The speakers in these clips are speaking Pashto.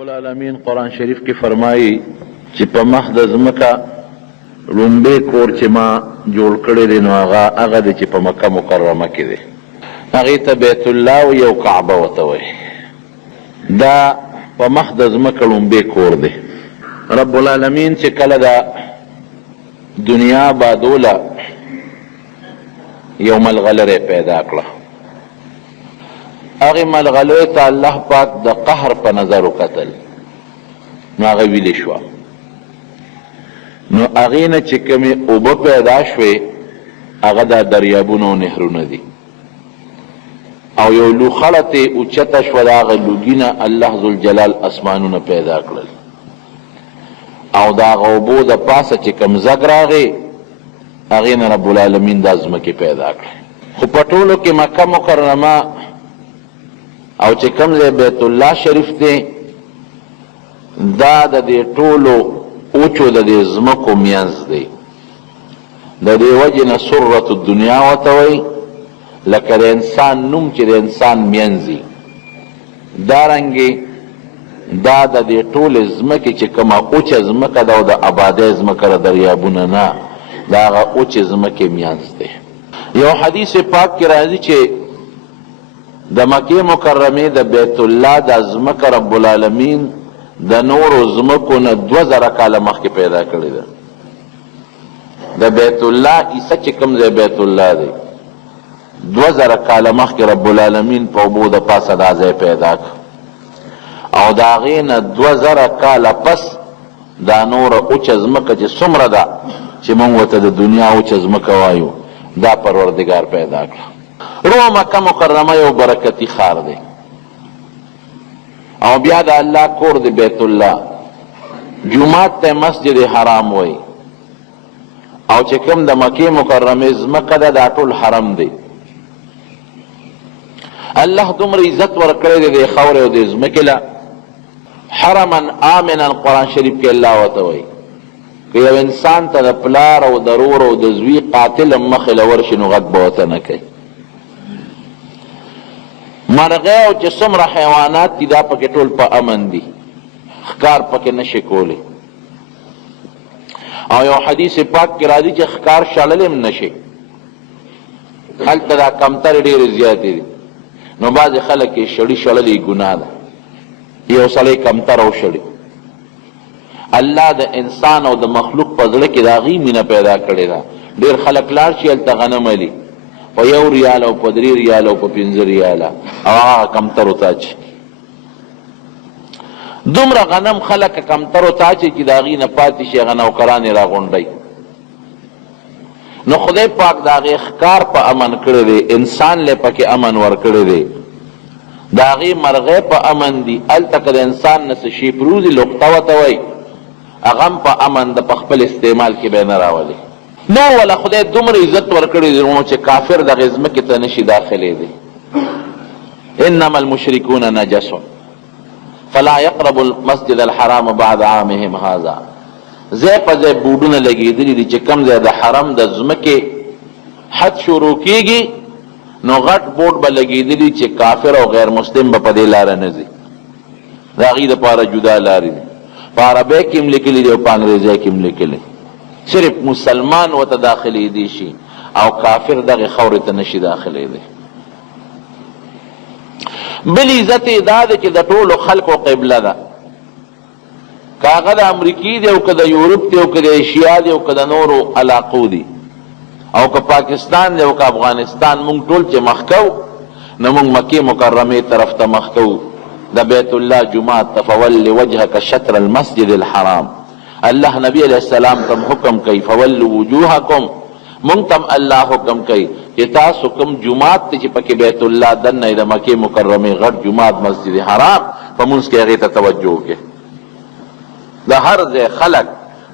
رب العالمین قرآن شریف کی فرمائی چې په مخ د ځمکه لومبی کور چې ما جوړ کړی دی نو هغه دی چې په مکه مکرمه کې دی، هغې ته بیت الله او یو کعبه ورته وایي. دا په مخ د ځمکه لومبی کور دی. رب العالمین چې کله دا دنیا بادوله یو ملغلره پیدا کړه، هغې ملغلرې ته الله پاک د قهر په نظر وکتل، نو هغه ویلې شوه. نو هغې نه چې کومې اوبه پیدا شوې هغه دا دریابونه او نهرونه دي، او یو لوخړه ترې اوچته شوه، د هغه لوګي نه الله ذوالجلال اسمانونه پیدا کړل، او د هغه اوبو د پاسه چې کوم زګ راغی هغې نه رب العالمین دا ځمکې پیدا کړې. خو په ټولو کې مکه مکرمه او چې کوم ځای بیت الله شریف دی دا د دې ټولو اوچو د دې ځمکو منځ دی. د دې وجې نه سرة الدنیا ورته وایي، لکه د انسان نوم چې د انسان منځ وي. دارنګې دا د دې ټولې ځمکې چې کومه اوچه ځمکه ده او د آبادۍ ځمکه ده، دریابونه نه، د هغه اوچې ځمکې منځ دی. یو حدیث پاک کې راځي چې د مکې مکرمې د بیت الله د ځمکه رب العالمین د نورو ځمکو نه 2000 کاله مخکې پیدا کړې ده. د بیت الله عیسی چې کوم ځای بیت الله دی 2000 کاله مخکې رب العالمین په اوبو د پاسه دا ځای پیدا کړ، او د هغې نه 2000 کاله پس دا نوره اوچه ځمکه چې څومره ده چې موږ ورته د دنیا اوچه ځمکه وایو دا پروردګار پیدا کړه. رو مکه مکرمه یو برکتی خار دی، او بیا د الله کور دی بیت الله، جمعات ته مسجد حرام وای، او چې کوم د مکې مکرمه ځمکه ده دا ټول حرم دی. الله دومره عزت ورکړی دی د خاورې او د ځمکې له. حرما آمنا قرآن شریف کې الله ورته وایي که یو انسان ته د پلار او د رور او د زوی قاتل مخې له ورشي نو غږ به ورته نه کوي. مرغۍ او چې څومره حیوانات دي دا پکې ټول په امن دي، ښکار پکې نشي کولی. او یو حدیث پاک کې راځي چې ښکار شړلی هم نشي، هلته دا کمترې ډېرې زیاتې دي. نو بعضې خلک یې شړلې ګناه ده، یو سړی کمتر او شړي. الله د انسان او د مخلوق په زړه کې د هغې مینه پیدا کړې ده. ډېر خلک لاړ شي هلته غنم علي په 1 ریال او په 3 ریال او په 5 ریاله، او هغه کمترو ته اچي. دومره غنم خلک کمترو ته اچي چې د هغې نه پاتې شي، هغه نوکران یې راغونډوي. نو خدای پاک د هغې ښکار په امن کړی دی، انسان لی پکې امن ورکړی دی، د هغې مرغۍ په امن دي. هلته که د انسان نه څه شي پروزي لقطه ورته وایي، هغه هم په امن ده، په خپل استعمال کې به یې نه راولي. نور ولا خدای دومره عزت ورکړی دی چې کافر دغې ځمکې ته نشي داخلېدی. انما المشرکون نجس فلا يقربوا المسجد الحرام بعد عامهم هذا. ځای په ځای بوډونه لګېدلي دي چې کوم ځای د حرم د ځمکې حد شروع کېږي نو غټ بوډ به لګېدلي چې کافر او غیر مسلم به په دې لاره نه ځي. د هغې دپاره جدا لارې دي، په عربۍ کې هم لیکلي دي او په انګریزۍ کې هم لیکلي. صرف مسلمان ورته داخلېدی شي او کافر دغې خاورې ته نشي داخلېدی. بل عزت یې دا دی چې د ټولو خلکو قبله ده، که هغه د امریکې دی او که د یورپ دی او که د ایشیا دی او که د نورو علاقو دی، او که پاکستان دی او که افغانستان، مونږ ټول چې مخ کوو نو مونږ مکې مکرمې طرف ته مخ کوو، د بیت الله جمعات ته. فول وجهک شطر المسجد الحرام. الله نبی علیہ السلام تم حکم کوي فولوا وجوهکم، مونږ تم الله حکم کوي چې تاسو کوم جمعات ته چې پکې بیت الله دننه د مکې مکرمې غټ جمعات مسجد حرام په مونځ کې هغې ته توجه وکړئ. د هر ځای خلک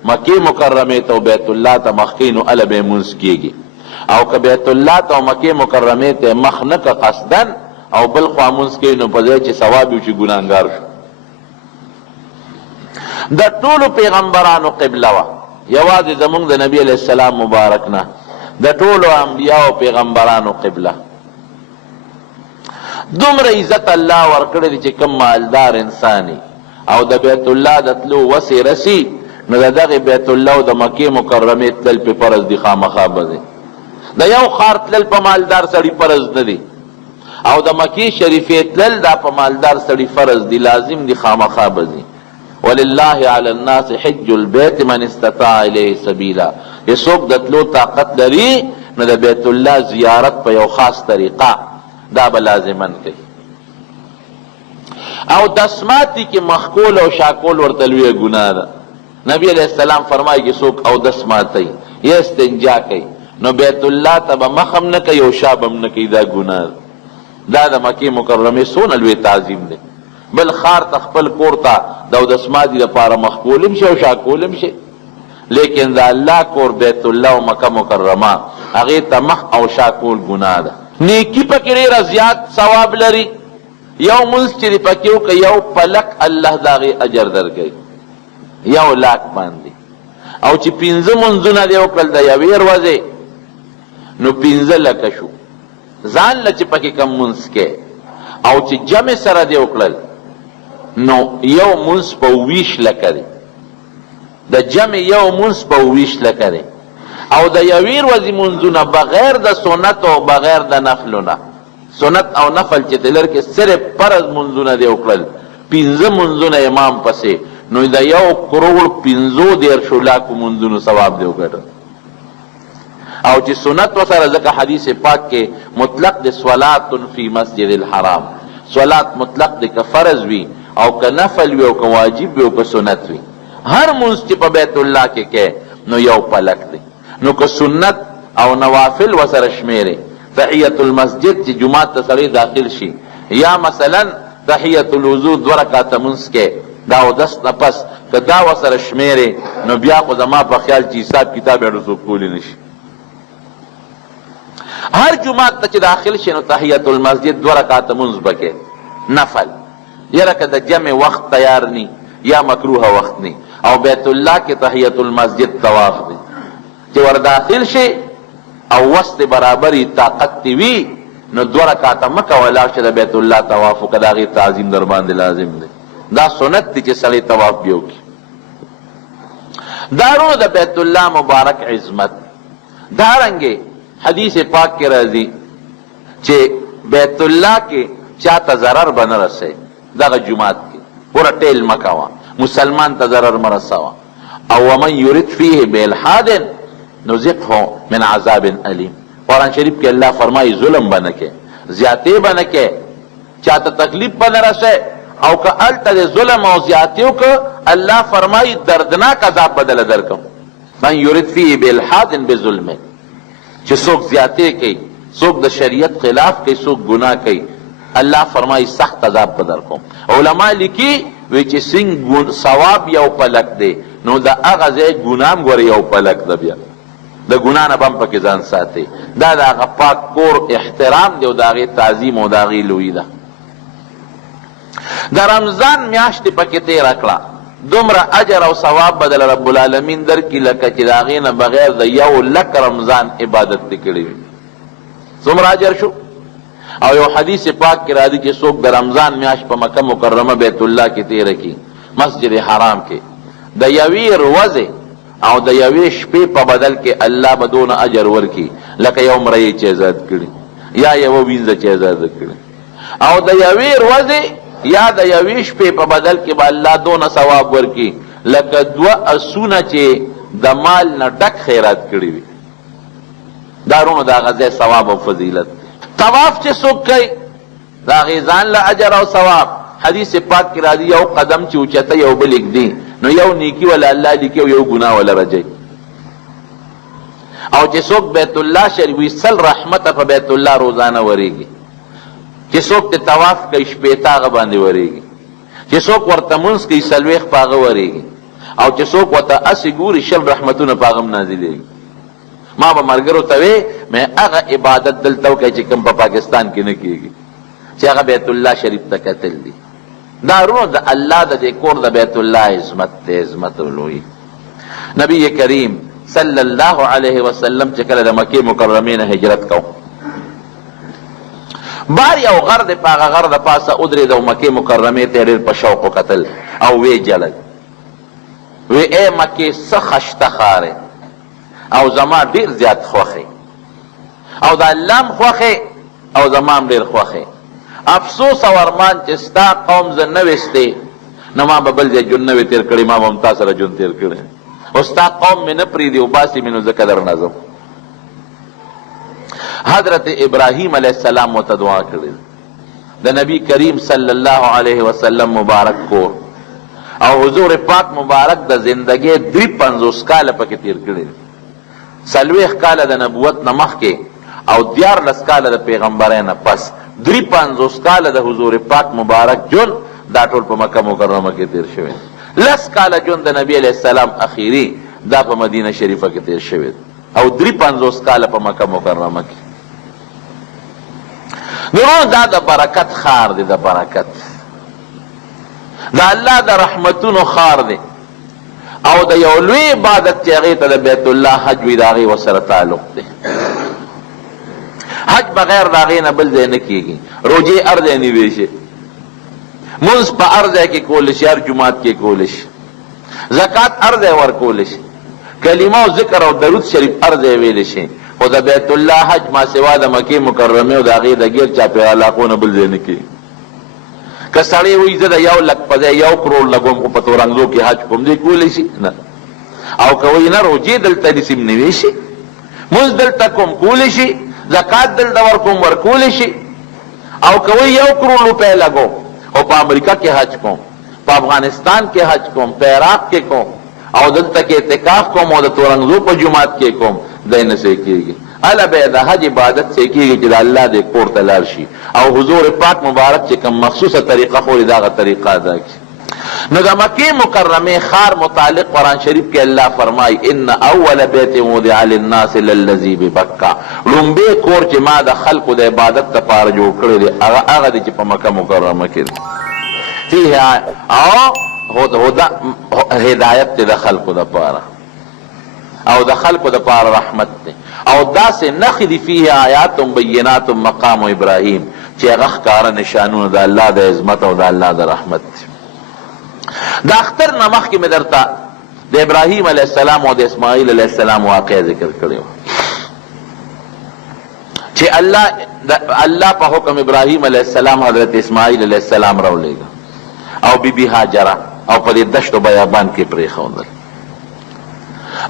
مکې مکرمې ته او بیت الله ته مخ کوي نو هله به یې مونځ کېږي. او که بیت الله ته او مکې مکرمې ته مخ نه که قصدن او بل خوا مونځ کوي نو په ځای چې ثواب وي چې ګناهګار شو. د ټولو پیغمبرانو قبله وه، یوازې زمونږ د نبی علیه السلام مبارک نه، د ټولو انبیاء او پیغمبرانو قبله. دومره عزت الله ورکړی دی چې کوم مالدار انسانی او د بیت الله د تلو وسې رسی نو د دغې بیت الله او د مکې مکرمې تلل پې فرض دي خامخا به دی د یو ښار تلل په مالدار سړي فرض نه دی او د مکې شریفې تلل دا په مالدار سړي فرض دي لازم دي خامخا به دی ولله علی الناس حج البیت من استطاع الیه سبیلا چې څوک د تلو طاقت لري نو د بیت الله زیارت په یو خاص طریقه دا به لازمن کوي او دسماتی کې مخکول او شاکول ورته لویه ګناه ده نبی علیہ السلام فرمایي چې څوک او دسماتی یا استنجا کوي نو بیت الله ته به مخ هم نه کوي او شا به هم نه کوي دا ګناه دا د مکې مکرمې څونه لوی تعظیم دی بل خار ته خپل کور ته د اودسماتي دپاره مخکول هم شي او شاکول هم شي لیکن د الله کور بیت الله او مکه مکرمه هغې ته مخ او شاکول ګناه ده نیکي پکې ډېره زیات ثواب لري یو منځ چې دې پکې وکړه یو پلک الله د هغې اجر درکوي یو لاک باندې او چې 5 منځونه دې وکړل د یوې ورځې نو 15 لکه شو ځان له چې پکې کم منځ کې او چې جمع سره دې وکړل نو یو منځ په 20 لکه دی د جمع یو منځ په 20 لکه دی او د یوې ورځې منځونه بغیر د سنت او بغیر د نفلو نه سنت او نفل چې دلر کې صرف فرض منځونه دې وکړل 15 منځونه امام پسې نو د 1,15,00,000 منځونو ثواب دې وګټه او چې سنت وسره ځکه حدیث پاک کې مطلق د صلات فی مسجد الحرام صلات مطلق د که فرض وي او که نفل وي او که واجب وي او که سنت وي هر منځ چې په بیت الله کې نو یو پلک دی نو که سنت او نوافل وسره شمیرې تحیت المسجد چې جماعت ته سړی داخل شي یا مثلا تحیت الوضو 2 رکعاته منځ کې دا اودس نه پس که دا وسره شمیرې نو بیا خو زما په خیال چې حساب کتاب یې څوک کولی نشي هر جماعت ته چې داخل شي نو تحیت المسجد 2 رکعاته منځ بکې نفل یره که د جمع وخت تیار نی یا مکروه وخت نی او بیت الله کې تحیت المسجد طواف دی چې ور داخل شي او وسط برابری طاقت تی وی نو 2 رکعاته مکه ولاړ شه د بیت الله طواف وکړه د هغې تعظیم در باندې لازم دی دا سنت دی چې سړی طواف بیا وکړي دارو د بیت الله مبارک عظمت دارنګې حدیث پاک کې راځي چې بیت الله کې چاته ضرر به نه رسوي دغه جماعت کې پوره ټیل مه کوه مسلمان ته ضرر مه رسوه او ومن یرد فیه بالحاد نذقه من عذاب علیم قرآن شریف کې الله فرمایي ظلم به نه کې زیاتې به نه کې چاته تکلیف به نه رسوي او که هلته د ظلم او زیاتې وکړه الله فرمایي دردناک عذاب بدله درکم من یرد فیه بالحاد بظلم چې څوک زیاتې کوي څوک د شریعت خلاف کوي څوک ګناه کوي الله فرمایي سخت عذاب به درکوم علما لیکي وی چې څنګه ثواب یو پلک دی نو د هغه ځای ګناه هم ګوره یو پلک ده بیا د ګناه نه به هم پکې ځان ساتي دا د هغه پاک کور احترام دی او د هغې تعظیم او د هغې لویي ده د رمضان میاشتې پکې تېره کړه دومره اجر او ثواب بدل رب العالمین درکړي لکه چې د هغې نه بغیر د 1,00,000 رمضان عبادت دې کړی وي څومره اجر شو او یو حدیث پاک کې راځي چې څوک د رمضان میاشت په مکه مکرمه بیت الله کې تېره کړي مسجد حرام کې د یوې ورځې او د یوې شپې په بدل کې الله به دونه اجر ورکړي لکه یو مریی چې ازاد کړي یا یوه وینځه چې ازاد کړي او د یوې ورځې یا د یوې شپې په بدل کې به الله دونه ثواب ورکړي لکه 2 اسونه چې د مال نه ډک خیرات کړي وي دا رونو د هغه ځای ثواب او فضیلت طواف چې څوک کوي د هغې ځان له اجر او ثواب حدیث پاک کې راځي یو قدم چې اوچته یو بل ږدي نو یو نیکي ولا الله لیکي او یو ګناه ولا رجي او چې څوک بیت الله شریف وي 100 رحمته په بیت الله روزانه ورېږي چې څوک ته طواف کوي شپېته هغه باندې ورېږي چې څوک ورته مونځ کوي 40 په هغه ورېږي او چې څوک ورته هسې ګوري 100 رحمتونه په هغه هم نازلېږي ما به ملګرو ته وې مې هغه عبادت دلته وکړئ چې کوم په پاکستان کې نه کېږي چې هغه بیت الله شریف ته کتل دي دا رونو د الله د دې کور د بیت الله عظمت دی عظمت لوی نبی کریم صلی الله علیه وسلم چې کله د مکې مکرمې نه هجرت کو بار یو غر د پاغه غر د پاسه ودرېد او مکې مکرمې ته ډېر په شوق وکتل او ویې جلل، وی ای مکې څه خشته ښار او زما ډېر زیات خوښې او د الله م خوښې او زما م ډېر خوښې. افسوس او ارمان چې ستا قوم زه نه ویستې نو ما به بل ځای ژوند نه وی تېر کړی، ما به هم تا سره ژوند تېر کړی، او ستا قوم مې نه پرېږدي وباسي مې نو ځکه درنه ځم. حضرت ابراهیم علیہ السلام ورته دعا کړې د نبی کریم صلی الله علیه وسلم مبارک کور او حضور پاک مبارک د زندګۍ 53 کاله پکې تیر کړي، 40 کاله د نبوت نه مخکې او 14 کاله د پیغمبرۍ نه پس، 53 کاله د حضور پاک مبارک جون دا ټول په مکه مکرمه کې تیر شوی، 10 کاله جون د نبی علیہ السلام اخیری دا په مدینه شریفه کې تیر شوی او 53 کاله په مکه مکرمه کې. نو دا د برکت خار دی، د برکت د الله د رحمتونو خار دی او د یو لوی عبادت چې هغې ته د بیت الله حج وي د هغې ورسره تعلق دی. حج بغیر د هغې نه بل ځای نه کېږي، روجې هر ځای نیوی شي، منځ په هر ځای کې کولی شي، هر جومات کې کولی شي، زکات هر ځای ورکولی شي، کلمه او ذکر او درود شریف هر ځای ویلی شي، خو د بیت الله حج ما سوا د مکې مکرمې او د هغې د ګیر چاپېره علاقو نه بل ځای نه کېږي. که سړی وایي زه د 1 لک په ځای 1 کروړ لګوم خو په تورنګزو کې حج کوم دی کولی شي نه، او که وایي نه روجې دلته نیسم نیوی شي، مونځ دلته کوم کولی شي، زکات دلته ورکوم ورکولی شي، او که وایي 1 کروړ روپۍ لګوم او په امریکا کې حج کوم، په افغانستان کې حج کوم، په عراق کې کوم او دلته کې اعتکاف کوم او د تورنګزو په جومات کې کوم، دی نه صحیح کېږي. هله به د حج عبادت صحیح کېږي چې د الله د کور ته لاړ شي او حضور پاک مبارک چې کوم مخصوصه طریقه خوري د هغه طریقه ادا کړي. نو د مکې مکرمې ښار متعلق قرآن شریف کې الله فرمایي ان اول بیت وضع للناس للذي ببکه، لومبی کور چې ما د خلکو د عبادت لپاره جوړ کړی دی هغه دی چې په مکه مکرمه کې دی، فیه او هدایت دی د خلکو دپاره او د خلکو دپاره رحمت دی او داسې نښې دي فیه آیات بینات مقام ابراهیم چې هغه ښکاره نشانونه د الله د عظمت او د الله د رحمت دي. د اختر نه مخکې مې درته د ابراهیم علیه السلام او د اسماعیل علیه السلام واقع ذکر کړی و چې الله په حکم ابراهیم علیه السلام حضرت اسماعیل علیه السلام راولېږه او بیبي هاجره او په دې دشت و بیابان کې پرېښودل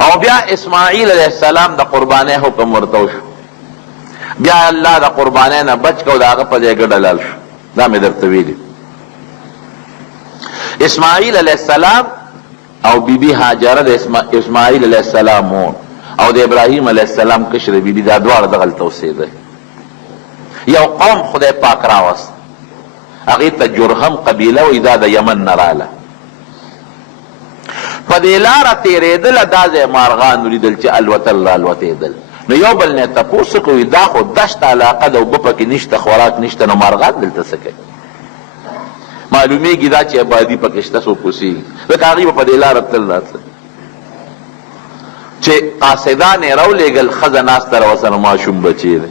او بیا اسماعیل علیہ السلام د قربانی حکم ورته وشو، بیا الله د قربانی نه بچ کو د هغه په ځای ګډه لال شو. دا مې درته ویلي اسماعیل علیہ السلام او بیبي هاجره د اسماعیل علیہ السلام مور او د ابراهیم علیہ السلام کشره بیبي دا دواړه دغلته اوسېدل. یو قوم خدای پاک راوست هغې ته جرهم قبیله وایي، دا د یمن نه راله، په دې لاره تېرېدله دا ځای مارغان ولیدل چې الوتل را الوتېدل، نو یو بل نه تپوس وکړو دا خو دشت علاقه ده اوبه پکې نشته خوراک نشته نو مارغان دلته څه کوي، معلومیږي دا چې آبادي پکې شته څوک اوسېږي، ځکه هغوی به په دې لاره تل راتله چې قاصدان یې راولېږل ښځه ناسته ده ورسره ماشوم بچی دی،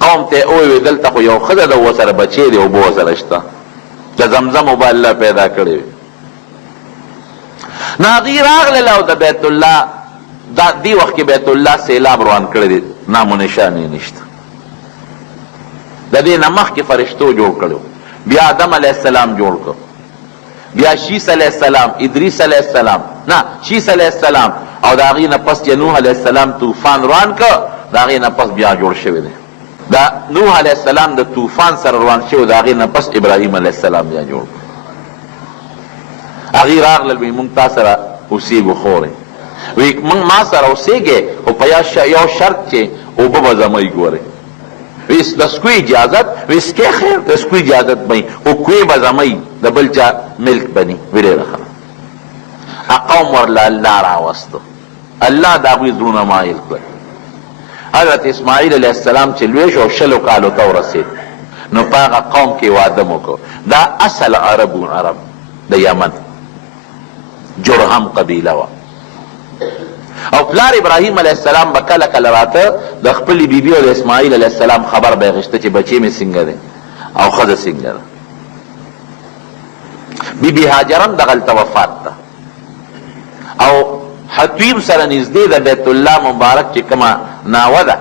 قوم ته یې وویل دلته خو یو ښځه ده ورسره بچی دی اوبه ورسره شته، د زمزم اوبه الله پیدا کړې وي. نو هغوی راغلل او د بیت الله دې وخت کې بیت الله سیلاب روان کړی دی، نام و نشان یې نشته. د دې نه مخکې فرشتو جوړ کړی، بیا آدم علیه السلام جوړ کړ، بیا شیس علیه السلام، ادریس علیه السلام، نه شیس علیه السلام او د هغې نه پس چې نوح علیه السلام طوفان روان کړ د هغې نه پس بیا جوړ شوی دی. د نوح علیه السلام د طوفان سره روان شوی د هغې نه پس ابراهیم علیه السلام بیا جوړ کړ. هغې راغلل وایي مونږ تا سره اوسېږو خورې، وایي مونږ ما سره اوسېږې خو په یو شرط چې اوبه به زموی ګورې، وایي د سکوی اجازت، وایي سکې خیر د سکوی اجازت بهی خو کوی به زموی د بل چا ملک بني. وایي ډېره ښه. قوم ورله الله راوستو، الله د هغوی زړونه مایل کړل. حضرت اسماعیل علیه السلام چې لوی شو 20 کالو ته ورسېد نو په هغه قوم کې واده مو کو. دا اصل عرب د یمن جرهم قبیله وه. او پلار ابراهیم علیه السلام به کله کله راته د خپلې بیبي او د اسماعیل علیه السلام خبر به یې غوښته چې بچی مې څنګه دی او ښځه څنګه ده. بیبي هاجر هم دغلته وفات ده او حتویم سره نږدې د بیت الله مبارک چې کومه ناوه ده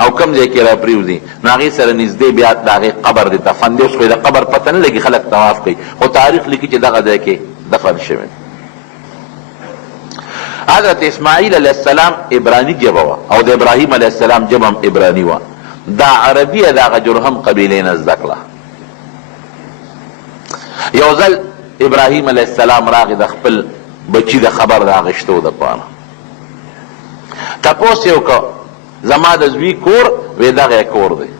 او کوم ځای کې راپرېوځي نو هغې سره نږدې بیا د هغې قبر دی دفن دی. اوس خو یې د قبر پته نه لګي، خلک طواف کوي، خو تاریخ لیکي چې دغه ځای کې دفن شوی. حضرت اسماعیل علیه السلام عبرانی ژبه وه او د ابراهیم علیه السلام ژبه هم عبراني وه. دا عربي د هغه جرهم قبیلې نه زده کړه. یو ځل ابراهیم علیه السلام راغی د خپل بچی د خبر د اخیستو دپاره، تپوس یې وکړه زما د زوی کور وی دغه کور دی.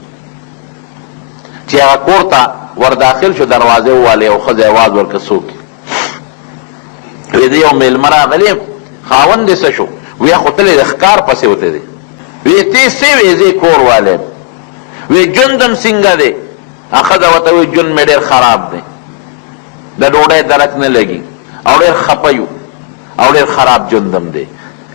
چې هغه کور ته ور داخل شو دروازې ووالې او ښځه اواز ورکړه څوک وی د یو میلمه راغلی خاوند دې څه شو وی خوتلی د ښکار پسې وتی دی. وی تی څه وی زه کور والی وی جندم څنګه دی؟ ښځه ورته وی جند مې ډېر خراب دی، د ډوډۍ درک نه لګي او ډېر خپه یو او ډېر خراب جندم دی.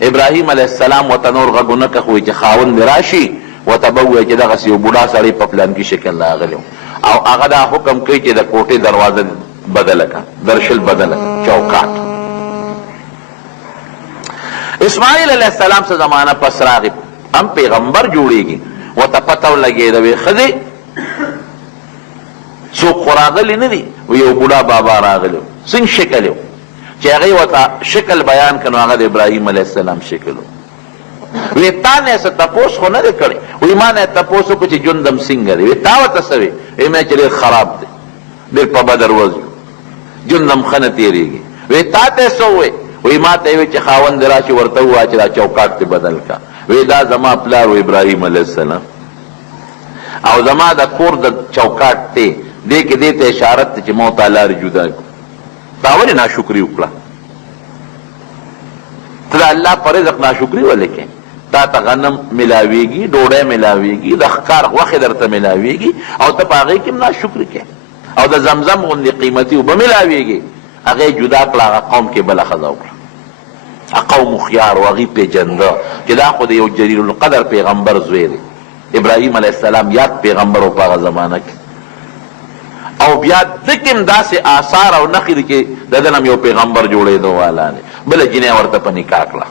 ابراهیم علیه السلام ورته نور غږ ونه کړ، خو چې خاوند دې راشي ورته به ووایي چې دغسې یو بوډا سړی په پلانکي شکل راغلی او هغه دا حکم کوي چې د کوټې دروازه بدله کړه، درشل بدله کړه، چوکاټ. اسماعیل علیه السلام څه زمانه پس راغی، هم پیغمبر جوړیږي، ورته پته ولګېده وی ښځې څوک خو راغلی نه دي؟ وی یو بوډا بابا راغلی څنګه شکل یو چې هغې ورته شکل بیان کړه نو هغه د ابراهیم علیه السلام شکل و. وی تا نه څه تپوس خو نه دی کړی؟ وی ما نه تپوس وکړو چې جندم څنګه دی؟ وی تا ورته څه وی؟ وی ما چې ډېر خراب دی، ډېر په بدر وضع جندم ښه نه تېرېږي. وی تا ته څه ووی؟ وی ما ته یې وی چې خاوند دې راشي ورته ووایه چې دا چوکاټ دې بدل کړه. وی دا زما پلار و ابراهیم علیه السلام او زما د کور د چوکاټ دی، دې کې دې ته اشارت دی چې ما ورته لارې جدا کړو. تا ولې ناشکري وکړه؟ ته د الله په رزق ناشکري ولې کوې؟ تا ته غنم ملاویږي، ډوډۍ ملاویږي، د ښکار غوښې درته ملاویږي او ته په هغې کې هم ناشکري کوې او د زمزم غوندې قیمتي اوبه ملاویږي. هغې جدا کړه، هغه قوم کې بله ښځه وکړه. قوم هوښیار و، هغې پېژنده چې دا خو د یو جلیل القدر پیغمبر زوی دی. ابراهیم علیه السلام یاد پیغمبر و په هغه زمانه کې او بیا دکې هم داسې آثار او نښې دي چې د ده نه هم یو پیغمبر جوړېدو والا دی. بله جینۍ ورته په نکاح کړه.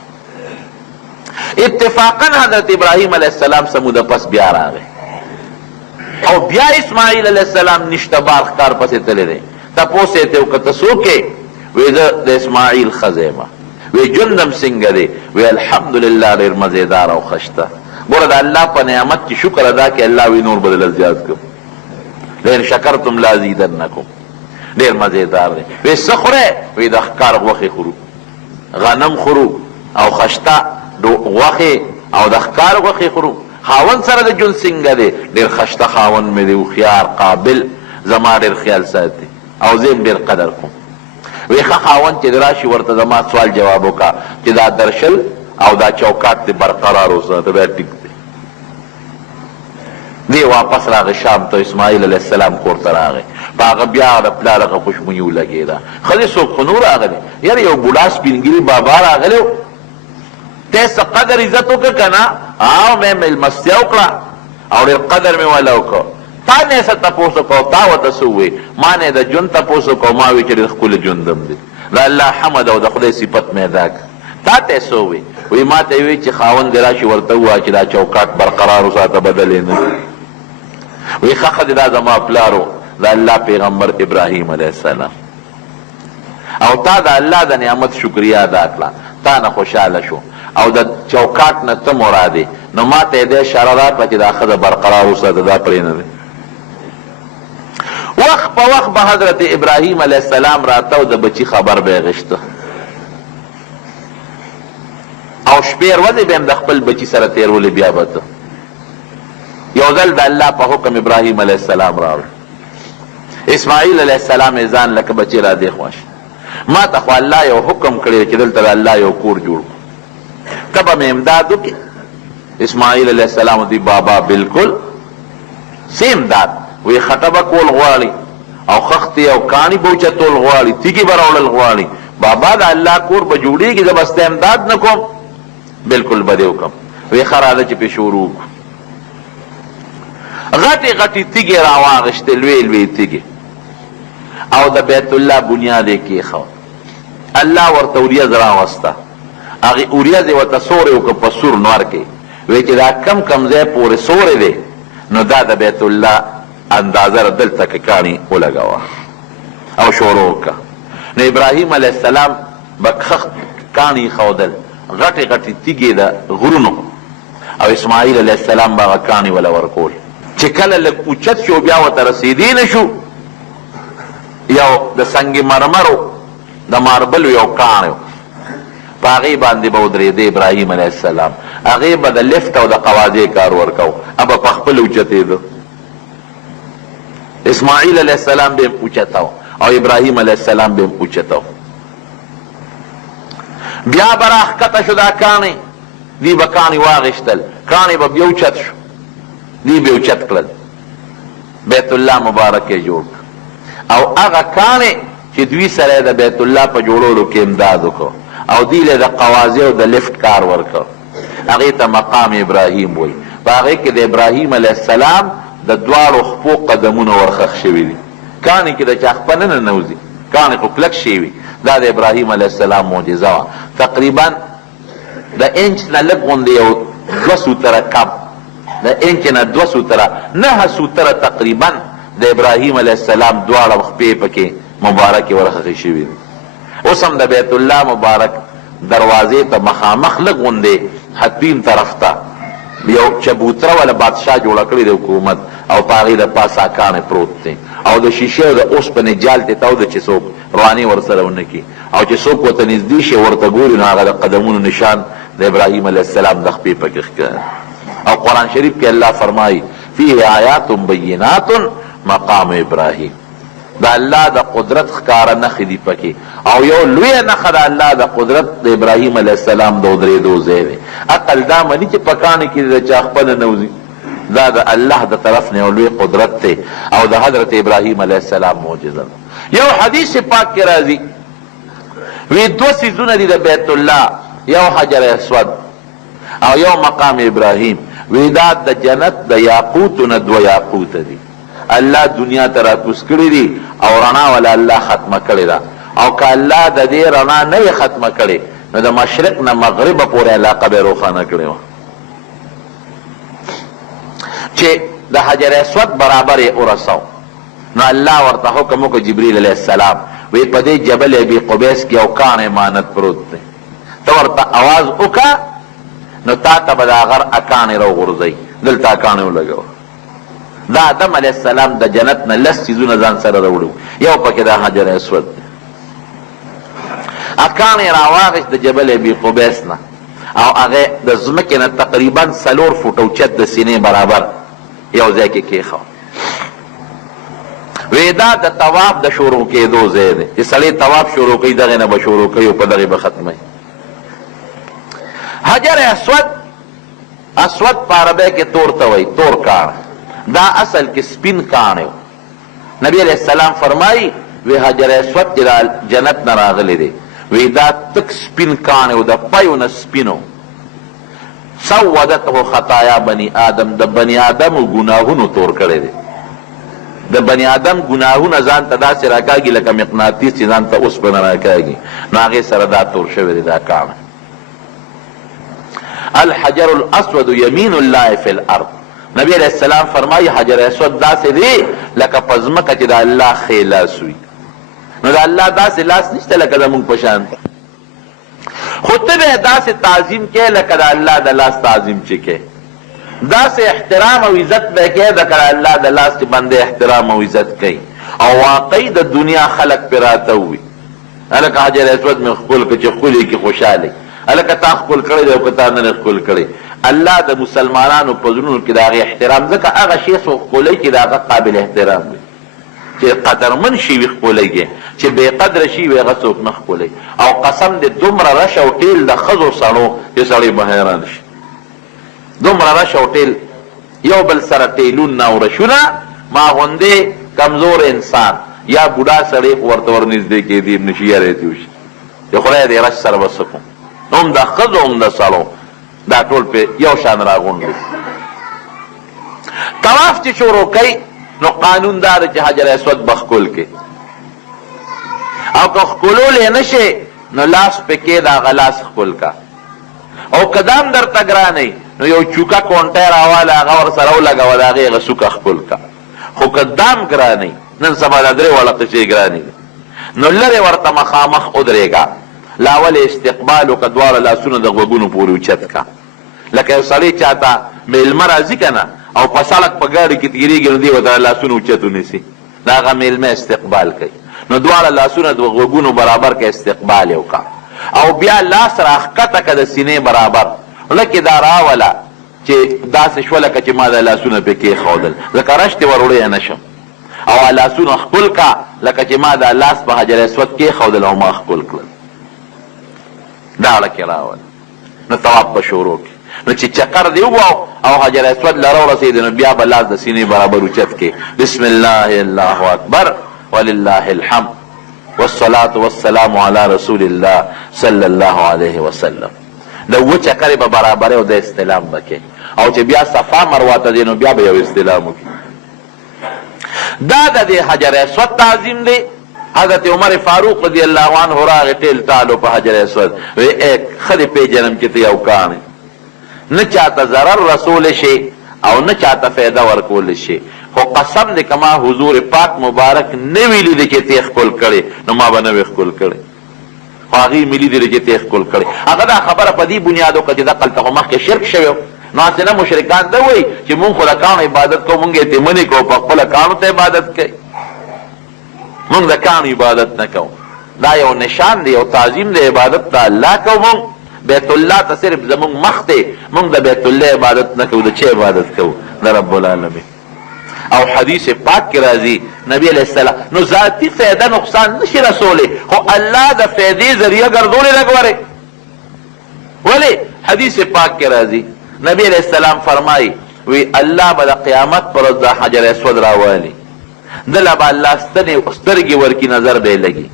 اتفاقا حضرت ابراهیم علیه السلام څه موده پس بیا راغی او بیا اسماعیل علیه السلام نشته بار ښکار پسې تللی دی. تپوس یې ته وکړه ته څوک یې؟ وی زه د اسماعیل ښځه یم. وی جندم څنګه دی؟ وی الحمدلله ډېر مزېدار او ښه شته. ګوره د الله په نعمت کې شکر ادا کړې، الله وی نور به دله زیات کړم، لئن شکرتم لازیدنکم. ډېر مزېدار دی. وی څه خورئ؟ وی د ښکار غوښې خورو، غنم خورو او خشته غوښې او د ښکار غوښې خورو. خاوند سره د ژوند څنګه دی؟ ډېر خشته خاوند مې دی، هوښیار قابل، زما ډېر خیال ساتي او زه یې ډېر قدر کوم. وی ښه خاوند چې راشي ورته زما سوال جواب وکړه چې دا درشل او دا چوکاټ دې برقرار وساته، بیا ټیک دی. دی واپس راغی شام ته، اسماعیل علیه السلام کور ته راغی، په هغه بیا د پلار هغه خوشبویي ولګېده. ښځې څوک خو نور راغلی، یاره یو بوډا سپینګیري بابا راغلی و، ته څه قدر عزت وکړه که نه؟ او مې مېلمستیا وکړه او ډېر قدر مې والا وکړه. تا نه څه تپوس وکړه؟ تا ورته څه ووایې؟ ما نه د ژوند تپوس وکړه، ما وایي چې ډېر ښکلی ژوندم دی، د الله حمد او د خدای صفت مې ادا کړه. تا ته څه ووایې؟ وایي ما ته یې وایي چې خاوند دې راشي ورته ووایه چې دا چوکاټ برقرار وساته، بدل یې نه. وی ښه ښه دا زما پلارو د الله پیغمبر ابراهیم علیه السلام او تا د الله د نعمت شکریه ادا کړه، تا نه خوشحاله شو او د چوکاټ نه ته مرادې. نو ما ته یې دې اشاره راکړه چې دا ښځه برقرار وساته، دا پرې نه دی. وخت په وخت به حضرت ابراهیم علیه السلام راته او د بچي خبر به یې غشته او شپې ورځې به هم د خپل بچي سره تېرولې. بیا به ته یو ځل د الله په حکم ابراهیم علیه السلام راوړ، اسماعیل علیه السلام یې ځان لکه بچی را دې خوا شي. ما ته خو الله یو حکم کړی چې دلته د الله یو کور جوړ کړو، ته به مې امداد وکړې؟ اسماعیل علیه السلام دی بابا بالکل څه امداد؟ وی خټه به کول غواړي او خښتې او کاڼي به اوچتول غواړي، تیږې به راوړل غواړي. بابا د الله کور به جوړېږي، زه به ستا امداد نه کوم؟ بالکل به دې وکړم. وی ښه راځه چې پې شروع کړو. غټې غټې تیږې راواغېستې، لوی لوی تیږې، او د بیت الله بنیاد یې کېښود. الله ورته وریځ راوسته، هغې وریځې ورته سوری وکړه په سور نور کې. وی چې دا کم کم ځای پورې سوری دی نو دا د بیت الله اندازه دلته کې کاڼي ولګوه او شروع وکړه. نو ابراهیم علیه السلام به ښه کاڼي ښودل، غټې غټې تیږې د غرونو، او اسماعیل علیه السلام به هغه کاڼي وله ورکول. چې کله لږ اوچت شو بیا ورته رسېدی نه شو، یو د سنگ مرمرو د ماربلو یو کاڼی په هغې باندې به ودرېده ابراهیم علیه السلام، هغې به د لفت او د قواضې کار ورکو، هغه په خپل اوچتېده. اسماعیل علیه السلام به هم اوچتو او ابراهیم علیه السلام به هم اوچتو. بیا به راښکته شو دا کاڼی، دی به کاڼي واغېشتل، کاڼي به بیا اوچت شو، دی به اوچت کړل، بیت الله مبارک یې جوړ او هغه کاڼی چې دوی سره د بیت الله په جوړولو کې امداد وکړو او دوی له د قواضې او د لفت کار ورکړ، هغې ته مقام ابراهیم وایي. په هغې کې د ابراهیم علیه السلام د دواړو خپو قدمونه ورخښ شوي دي. کاڼي کې د چا خپه نه ننوځي، کاڼي خو کلک شوي وي. دا د ابراهیم علیه السلام معجزه وه. تقریبا د انچ نه لږ غوندې یو 2 سوتره کم، د انچ نه 2 سوتره 9 سوتره تقریبا د ابراهیم علیه السلام دواړه خپې پکې مبارکې ورخښې شوي دي. اوس هم د بیت الله مبارک دروازې ته مخامخ لږ غوندې حتیم طرف ته یو چبوتره والا بادشاه جوړه کړې د حکومت، او په هغې د پاسه کاڼی پروت دی، او د شیشې او د اوسپنې جال ته تاوده چې څوک روانې ورسره ونه کړي، او چې څوک ورته نږدې شي ورته ګوري نو هغه د قدمونو نشان د ابراهیم علیه السلام د خپې پکې ښکاري. او قرآن شریف کې الله فرمایي فیه آیات بینات مقام ابراهیم، د الله د قدرت ښکاره نښې دي پکې، او یو لویه نښه د الله د قدرت د ابراهیم علیه السلام د ودرېدو ځای دی. عقل دا مني چې په کاڼي کې د چا خپه نه نوځي، دا د الله د طرف نه یو لوی قدرت دی او د حضرت ابراهیم علیه السلام معجزه ده. یو حدیث پاک کې راځي وی 2 څیزونه دي د بیت الله، یو حجر اسود او یو مقام ابراهیم. وی دا د جنت د یاقوتو نه 2 یاقوت دي، الله دنیا ته راکوز کړي دي او رڼا ولا الله ختمه کړې ده، او که الله د دې رڼا نه یې ختمه کړې نو د مشرق نه مغربه پورې علاقه به روښانه کړې وه، چې د حجر اسود برابر یې ورسو. نو الله ورته حکم وکړ جبریل علیه السلام، وی په دې جبل ابي قبیس کې یو کاڼی مانت پروت دی، ته ورته اواز وکړه نو تا ته به دا غر کاڼی راوغورځوي، دلته کاڼی ولګوه. دا آدم علیه السلام د جنت نه 10 څیزونه ځان سره راوړو، یو پکې دا حجر اسود دی. کاڼی راواغېست د جبل ابي قبیس نه، او هغې د ځمکې نه تقریبا 4 فوټه اوچت د سینې برابر یو ځای کې کېښود. وی دا د طواف د شروع کېدو ځای دی، چې سړی طواف شروع کوي دغې نه به شروع کوي او په دغې به ختموي. حجر اسود په عربی کې تور ته وایي، تور کاڼی. دا اصل کې سپین کاڼی و. نبی علیہ السلام فرمایي وی حجر اسود چې دا جنت نه راغلی دی، وی دا تک سپین کاڼی و، د پیو نه سپینو. سودته خطایا بنی آدم، د بنی آدمو ګناهونو تور کړی دی. د بنی آدم ګناهونه ځان ته داسې راکاږي لکه مقناطیس چې ځان ته اوسپنه راکاږي، نو هغې سره دا تور شوی دی دا کاڼی. الحجر الاسود یمین الله فی الارض، نبی علیہ السلام فرمایي حجر اسود داسې دی لکه په ځمکه چې د الله ښی لاس وي. نو د الله داسې لاس نشته لکه زمونږ په شان، خو ته به داسې تعظیم کې لکه د الله د لاس تعظیم چې کې، داسې احترام او عزت به کې لکه د الله د لاس چې بنده احترام او عزت کوي، او واقعي د دنیا خلق پې راته وي هلکه حجر اسود مې ښکل کړه چې ښکلې کې خوشحالې، هلکه تا ښکل کړی دی او که تا نه ښکل کړی. الله د مسلمانانو په زړونو کې د هغې احترام، ځکه هغه شی څوک ښکلی کړي د هغه قابل احترام دی، چې قدرمن شي وي ښکلی، چې بې قدره شي وي هغه څوک نه ښکلی. او قسم دې دومره رش او ټیل د ښځو سړو چې سړی به حیران شي، دومره رش او ټیل یو بل سره ټیلونه او رشونه، ما غوندې کمزور انسان یا بوډا سړی خو ورته ورنږدې کېدی نشي، یاری دې وشي چې خدای دې رش سره به څه کوم. هم د ښځو هم د سړو دا ټول په یو شان راغونډ دي. طواف چې شروع کوي نو قانون دار چې حجر اسود بخکول کې، او که خکولول یې نشي نو لاس پکې دا غلاس خکول کا، او کدام در تګرانی نو یو چوکا کونټه راواله هغه ور سره ولګوه د هغې هغه سوکه خپل کا. خو کدام ګرانی نن سبا دا درې واړه قصې ګرانی نو لرې ورته مخامخ ودرېږه، لاول استقبال وکړه، دواړه لاسونه د غوږونو پورې اوچت کا. لکه یو سړی چاته میلمه راځي که نه او په سړک په ګاډي کې تېرېږي نو دې ورته لاسونه اوچت ونیسي، د هغه میلمه استقبال کوي. نو دواړه لاسونه د غوږونو برابر که استقبال یې وکړه، او بیا لاس راښکته که د سینې برابر، لکې دا راوله چې داسې شوه لکه چې ما دا لاسونه پې کېښودل، ځکه رشتې ور وړی نشم، او لاسونه ښکل کا لکه چې ما دا لاس په حجر اسود کېښودل او ما ښکل کړل، دا اړه کې راوله. نو طواف په شروع کې نو چې چکر دی وواو او حجر اسود لره ورسېد نو بیا به لاس د سینې برابر اوچت کې، بسم الله الله اکبر ولله الحمد والصلاة والسلام على رسول الله صلی الله علیه وسلم. د اوه چکرې به برابرې او د استلام به کې، او چې بیا صفا مروه ته دی نو بیا به یو استلام وکړي. دا د دې حجر اسود تعظیم دی. حضرت عمر فاروق رضی الله عنه راغی ټیل ټالو په حجر اسود، وی ښه دې پېژنم چې ته یو کاڼې، نه چاته ضرر رسول شي او نه چاته فایده ورکول شي، خو قسم دې که ما حضور پاک مبارک نه وي لیدی چې ته ښکل کړې نو ما به نه وي ښکل کړې، خو هغې مې لیدلې چې ته ښکل کړې. هغه دا خبره په دې بنیاد وکړه چې دقلته خو مخکې شرک شوی و، نو هسې نه مشرکان ته وایي چې مونږ خو د کاڼو عبادت کوو، مونږ یې منې کوو، په خپله کاڼو ته عبادت کوي، مونږ د کاڼو عبادت نه کوو. دا یو نشان دی، یو تعظیم دی، عبادت ته الله کوو. مونږ بیت الله ته صرف زمونږ مخ دی، مونږ د بیت الله عبادت نه کوو. د چه عبادت کوو؟ د رب العالمین. او حدیث پاک کی راضی نبی علیہ السلام نو ذاتی فیدہ نقصان نشی رسولے، خو اللہ دا فیدی ذریعہ گردولے لگوارے. ولی حدیث پاک کی راضی نبی علیہ السلام فرمائی وی اللہ با دا قیامت پر دا حجر اسود راوالی، دل با اللہ سترگی ورکی نظر بے لگی،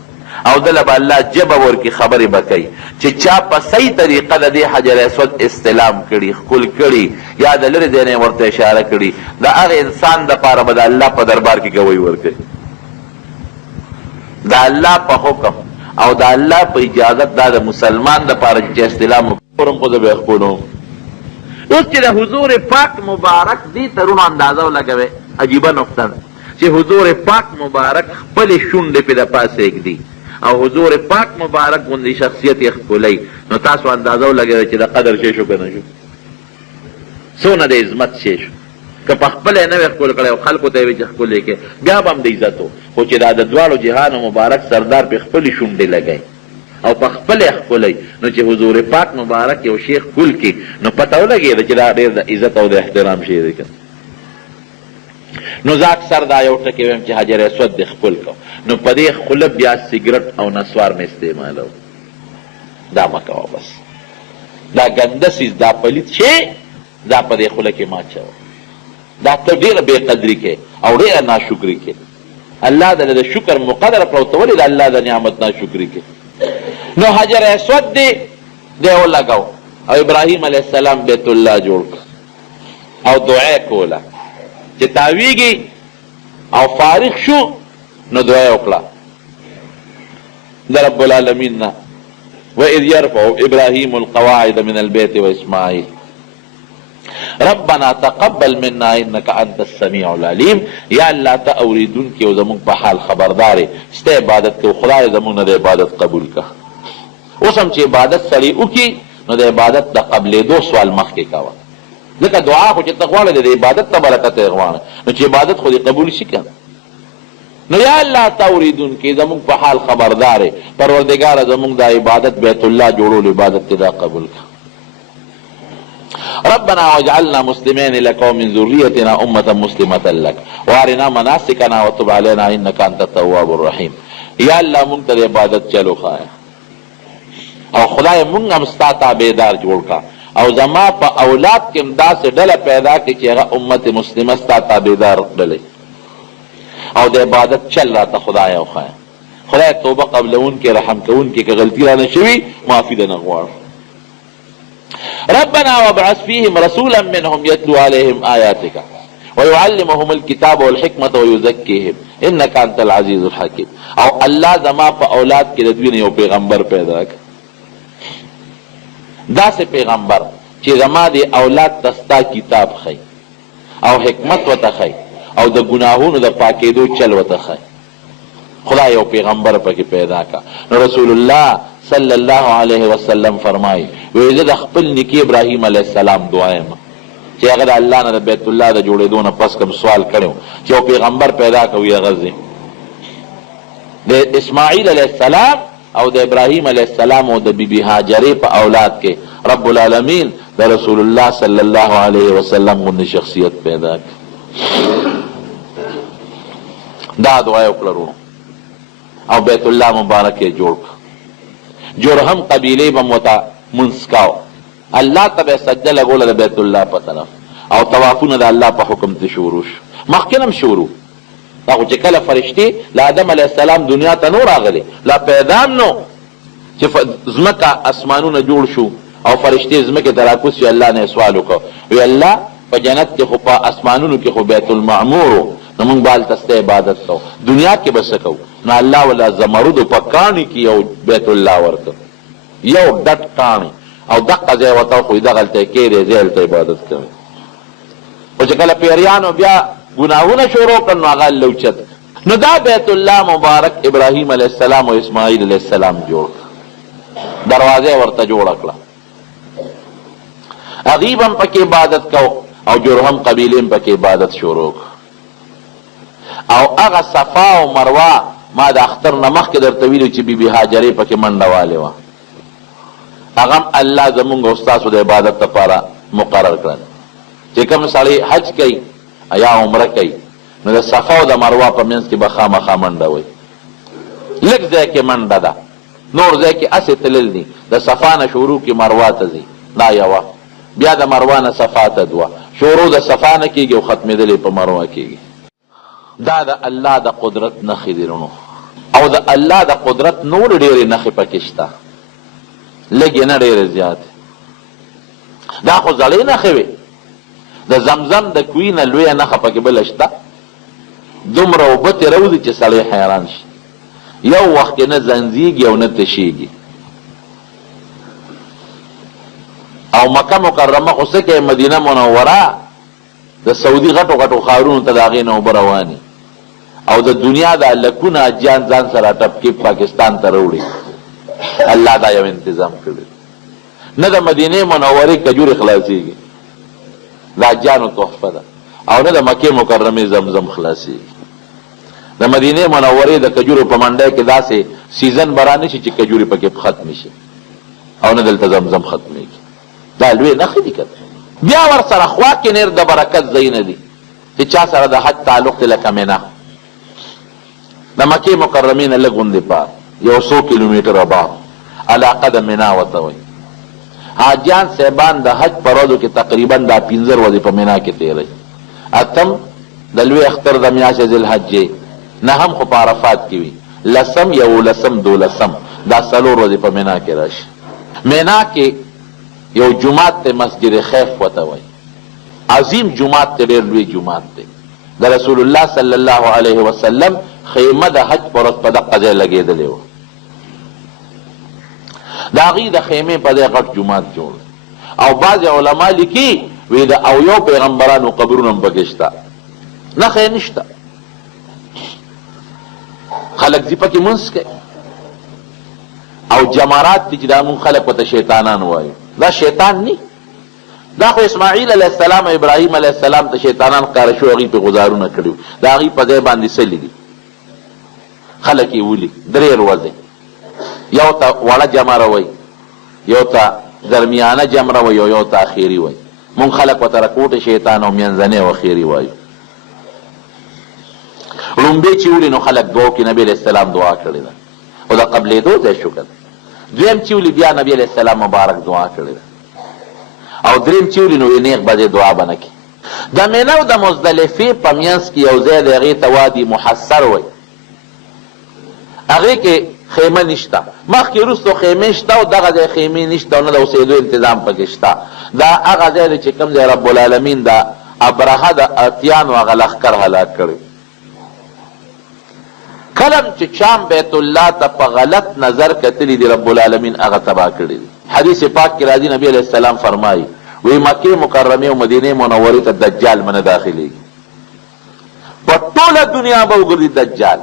او دل با اللہ جب ورکی خبری بکی چی چا پا صحیح طریقہ دا دی حجر اسود استلام کری، خکل کری، یا دا لر دینے ورط اشارہ کری، دا اغی انسان دا پارا با دا اللہ پا دربار کی گوئی ورکی، دا اللہ پا حکم او دا اللہ پا اجازت دا مسلمان دا پارا چی استلام کرم خود بے اخبولوں. اس چی دا حضور پاک مبارک دی ترون اندازہ لگوے عجیبہ نقطہ چی حضور پاک مبارک خپل شونڈ پی دا پاس ایک دی، او حضور پاک مبارک غوندی شخصیت اخپلی، نو تاسو اندازو لگے چې د قدر شې شو کنه شو، سونه د عظمت شې شو. که په خپل نه خپل کړي او خلکو ته وی چې خپل کې بیا به هم د عزت خو چې دا د دواړو جهان مبارک سردار په خپل شونډې لګي او په خپل خپلې، نو چې حضور پاک مبارک یو شیخ کول کې نو پته ولګي چې دا ډېر د عزت او د احترام شی دی. نو ذاک سر دا یو ټکی ویم چې حجر اسود د خپل کو، نو په دې خوله بیا سیګرټ او نسوار مې استعمالو، دا مه کوه بس، دا ګنده څیز، دا پلیت شی دا په دې خوله کې مه اچوه، دا ته ډېره بې قدري کې او ډېره ناشکري کې. الله دله د شکر مقدره کړه او ته ولې د الله د نعمت ناشکري کې. نو حجر اسود دی ولګو او ابراهیم علیه السلام بیت الله جوړ کړ او دعا کوله چې تاویږي او فارغ شو نو دعا وکړه د رب العالمین نه، وَإِذْ يَرْفَعُ إِبْرَاهِيمُ الْقَوَاعِدَ مِنَ الْبَيْتِ وَإِسْمَاعِيلُ رَبَّنَا تَقَبَّلْ مِنَّا إِنَّكَ أَنْتَ السَّمِيعُ الْعَلِيمُ. یا اللہ تا اوریدون کی او زمون په حال خبردارے ستا عبادت کو خدای زمون نه د عبادت قبول کا. اوس هم چې عبادت سړی وکي نو د عبادت د قبلېدو سوال مخکې کوه، ځکه دعا خو چې ته غواړې د عبادت ته برکت یې غواړه، نو چې عبادت خو دې قبول شي که نو یا اللہ تا اوریدون کی زمون په حال خبردارے پروردگار زمون دا عبادت بیت الله جوړول عبادت ته دا قبول کا. ربنا واجعلنا مسلمين لك ومن ذريتنا أمة مسلمة لك وارنا مناسكنا وتب علينا إنك أنت التواب الرحيم. یا اللہ مونږ ته عبادت چلو خایا او خدای مونږ هم ستا تابعدار جوړ کا او زما په اولاد کې هم داسې ډله پیدا کړي چې هغه امت مسلمه ستا تابعدار ډلې او د عبادت چل راته خدای وخایا. خدای توبه قبلون کې رحم کوون کې که غلطي را نه شوي معافي دنه غواړم. ربنا وابعث فيهم رسولا منهم يتلو عليهم آياتك ويعلمهم الكتاب والحکمة ويزکیهم انك انت العزیز الحکیم. او الله زما په اولاد کې د دوی نه یو پیغمبر پیدا کړ، داسې پیغمبر چې زما د اولاد ته ستا کتاب ښیي او حکمت ورته ښیي او د ګناهونو د پاکېدو چل ورته ښیي. خدای یو پیغمبر پکې پیدا کا. نو رسول الله صلی الله علیه وسلم فرمایي وی زه د خپل نیکي ابراهیم علیه السلام دعا یم چې هغه د الله نه د بیت الله د جوړېدو نه پس کوم سوال کړی چې یو پیغمبر پیدا کوي هغه د اسماعیل علیه السلام او د ابراهیم علیه السلام او د بیبي هاجرې په اولاد کې رب العالمین د رسول الله صلی الله علیه وسلم غوندې شخصیت پیدا کړ. دا دعا یې وکړه او بیت الله مبارک یې جوړ کړ. جرهم قبیلې به مته منځ کاو، الله ته به سجده لګوله د بیت الله په طرف او طوافونه د الله په حکم ته شروع شو. مخکې هم شروع دا خو چې کله فرشتې له آدم علیه السلام دنیا ته نو راغلې، لا پیدا نو چې ځمکه اسمانونه جوړ شو او فرشتې ځمکې ته راکوز شي. الله نه سوال وکړ وی الله په جنت کې خو په اسمانونو کې خو بیت المعمور نو موږ به هلته ستا عبادت کوو، دنیا کې به څه کوو؟ نو الله ولا زمرودو په کاڼي کې یو بیت الله ورکړ، یو ډټ کاڼي او دقه ځای ورته وښوي دغلته یې کښېږدی ځای هلته عبادت کوي. خو چې کله پیریانو بیا ګناهونه شروع کړل نو هغه لوچت. نو دا بیت الله مبارک ابراهیم علیه السلام او اسماعیل علیه السلام جوړ کړ، دروازه ورته جوړه کړه، هغوی به هم پکې عبادت کو او جرهم قبیلې هم پکې عبادت شروع کړ. او هغه صفا او مروه ما د اختر نه مخکې درته ویلو چې بیبي هاجرې پکې منډه والې وه، هغه هم الله زمونږ او ستاسو د عبادت لپاره مقرر کړل. چې کوم سړی حج کوي یا عمره کوي نو د صفا او د مروه په منځ کې به خامخا منډه وي. لږ ځای کې منډه ده، نور ځای کې هسې تلل دي. د صفا نه شروع کې مروه ته ځي، دا یوه، بیا د مروه نه صفا ته دوه، شروع د صفا نه کېږي او ختمېدلې په مروه کېږي. دا د الله د قدرت نښې دي رونو. او د الله د قدرت نور ډېرې نښې پکې شته، لږې نه ډېرې زیاتې. دا خو زړې نښې وې، د زمزم د کوی نه لویه نښه پکې بله شته، دومره اوبه ترې راوځي چې سړی حیران شي، یو وخت کې نه زنځېږي او نه تشېږي. او مکه مکرمه خو څه کوي، مدینه منوره د سعودي غټو غټو ښارونو ته د هغې نه اوبه روانې او د دنیا د لکونه حجیان ځان سره ټپکې پاکستان ته راوړي. الله دا یو انتظام کړی. نه د مدینې منورې کجورې خلاصېږي، د حجیانو تحفه ده، او نه د مکې مکرمې زمزم خلاصېږي. د مدینې منورې د کجورو په منډی کې داسې سیزن به رانشي چې کجورې پکې ختمې شي، او نه دلته زمزم ختمېږي. دا لوی نښې دي که بیا ورسره خوا کې نیر د برکت ځایونه دي چې چا سره د حج تعلق دی، لکه مینه د مکې مکرمې نه لږ غوندې پار 100 کیلومیټره بار علاقه د مینا ورته وایي. حاجیان صاحبان د حج په ورځو کې تقریبا دا 15 ورځې په مینا کې تېروي. اتم د لوی اختر د میاشتې ذوالحجې، نهم خو په عرفات کې وي، لسم، 11، 12 دا 4 ورځې په مینا کې راشي. مینا کې یو جماعت ته مسجد خیف ورته وایي، عظیم جماعت ته، ډېر لوی جماعت دی. د رسول الله صلی الله علیه وسلم خیمه د حج په ورځ په دقه ځای لګېدلې وه. د هغې د خیمې په ځای غټ جومات جوړ. او بعضې علما لیکي وی د اویو پیغمبرانو قبرونه هم پکې شته، نښه یې نشته. خلک ځي پکې منځ کوي او جمرات دي چې دا مونږ خلک ورته شیطانان وایو. دا شیطان نی، دا خو اسماعیل علیه السلام او ابراهیم علیه السلام ته شیطانان ښکاره شو، هغوی پې غزارونه کړي، د هغوی په ځای باندې سلي دي. خلک یې ولي 3 ورځې، یو ته وړه جمره وایي، یو ته درمیانه جمره وایي، او یو ته اخیري وایي. مونږ خلک ورته رکوټ شیطان او منځنی او اخیري وایو. لومبې چې ولي نو خلک دعا کوي، نبي علیه السلام دعا کړې ده او د قبلېدو ځای شو که دویم چې ولي بیا نبي علیه السلام مبارک دعا کړې ده، او دریم چې ولي نو نیغ به دعا به نه کړي. د مینه او د مزدلفې په منځ کې یو ځای دی، هغې ته وادي محصر وایي. هغې کې خیمه نشته، مخکې وروستو خیمې شته او دغه ځای خیمې نشته او نه د اوسېدو انتظام پکې شته. دا هغه ځای دی چې کوم ځای رب العالمین د ابرهه د اتیانو هغه لښکر هلاک کړی. کلم چې چام بیت الله ته په غلط نظر کتلی دی رب العالمین هغه تباه کړی دی. حدیث پاک کې راځي نبی علیه السلام فرمایي وی مکې مکرمې او مدینې منورې ته دجال منه داخلېږي، په ټوله دنیا به وګرځي دجال،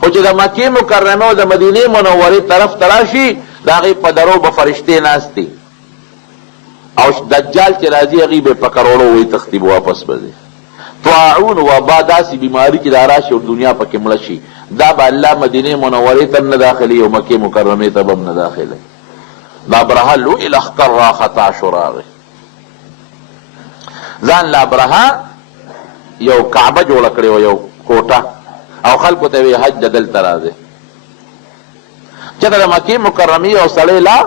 خو چې د مکې مکرمې او د مدینې منورې طرف ته راشي د هغې په درو به فرشتې ناستې او دجال چې راځي هغې به په کروړو وی تختی به واپس به ځي. طاعون وبا داسې بیماري چې دا راشي او دنیا پکې مړه شي، دا به الله مدینې منورې ته هم نه داخلي او مکې مکرمې ته به هم نه داخلی. دا ابرهه لوی لښکر راخطا شو راغی، ځان له ابرهه یو کعبه جوړه کړې وه، یو کوټه، او خلکو ته وی حج د دلته راځئ. چېرته د مکې مکرمې یو سړی لا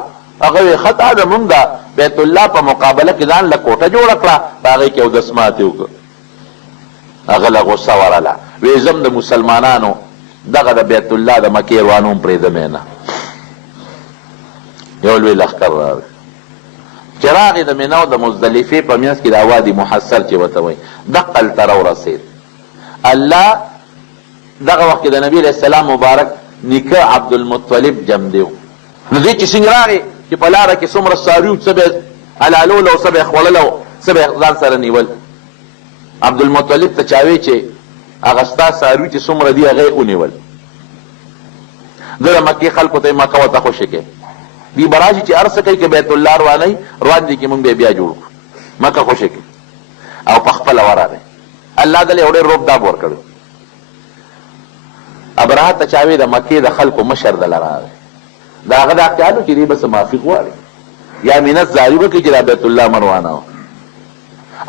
هغه وی ښه تا زمونږ د بیت الله په مقابله کې ځان له کوټه جوړه کړه، په هغې کې اودس ماتې وکړه. هغه له غصه ورله وی زم د مسلمانانو دغه د بیت الله د مکې روانوم پرېږدمې نه. یو لوی لښکر راغی چې راغې د مینا او د مزدلفې په منځ کې د وادي محصر چې ورته وایي دقه هلته راورسېد. الله دغه وخت کې د نبي علیه السلام مبارک نیکه عبدالمطلب جم دی. نو دې چې څنګه راغې چې په لاره کې څومره څاروي څه به یې حلالول او څه به یې خوړل او څه به یې ځان سره نیول. عبدالمطلب ته چاوی چې هغه ستا څاروي چې څومره دي هغه یې ونیول. ده د مکې خلکو ته یې مکه ورته خوشې کړې، دی براشي چې هر څه کوي که بیت الله روانوي روان دي کې مونږ به بیا جوړ کړو، مکه خوشې کړي او په خپله ورغی. الله دله یو ډېر روب داب ورکړی. ابرهه ته چاوی د مکې د خلکو مشر دله راغی، د هغه دا خیال و چې دی به څه معافي غواړي یا منت زاري وکړي چې دا بیت الله مروانه وه،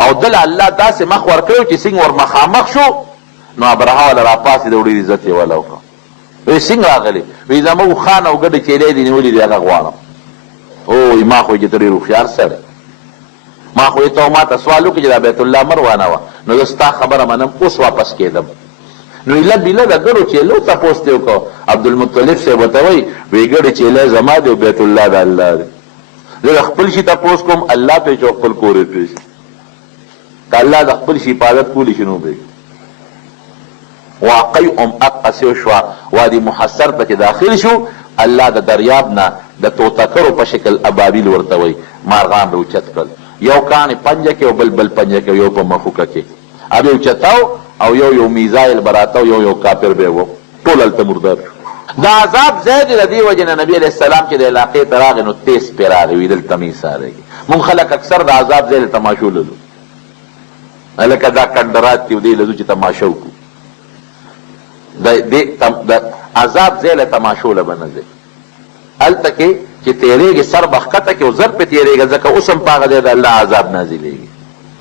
او دله الله داسې مخ ورکړی چې څنګه ور مخامخ شو نو ابرهه والا راپاسېد او ډېر عزت یې والا وکړه. وی څنګه راغلی؟ وی زموږ خان او ګډې چیلې دي نیولي دي هغه غواړم. او ما خو یې چې ته ډېر هوښیار سړی، ما خو یې ته ما ته سوال وکړي چې دا بیت الله مروانه وه، نو زه ستا خبره منم، اوس واپس کېدم. نو ایله بیله د ګډو چیلو تپوس دې وکړو. عبدالمطلب صاحب ورته وایي وی ګډې چیلی زما دی او بیت الله د الله دی. زه د خپل شي تپوس کوم الله پرې چې خپل کور یې پرېږدي، که الله د خپل شي حفاظت کولی شي نو پرېږدي. واقعي اقصې وشوه، وادي محصر ته چې داخل شو الله د دریاب نه د توتکرو په شکل ابابیل ورته وایي مارغان به اوچت کړل، یو کاڼې پنجه کې او بل پنجه کې، یو په مخوکه کې ابې اوچتاو او یو میزایل به راتاو، یو کافر به و، ټول هلته مردار شو. دا عذاب ځای دی، د دې وجې نه نبي علیه السلام چې د علاقې ته راغی نو تیز پرې راغی، وي دلته مې ایسارېږي. مونږ خلک اکثر د عذاب ځای له تماشو للو، هلکه دا کنډرات دي او دې لځو چې تماشه وکړو. د عذاب ځای له تماشو له به نه ځې، هلته کې چې تېرېږي سر به ښکته کې او زر پې تېرېږي، ځکه اوس هم په هغه ځای د الله عذاب نازلېږي.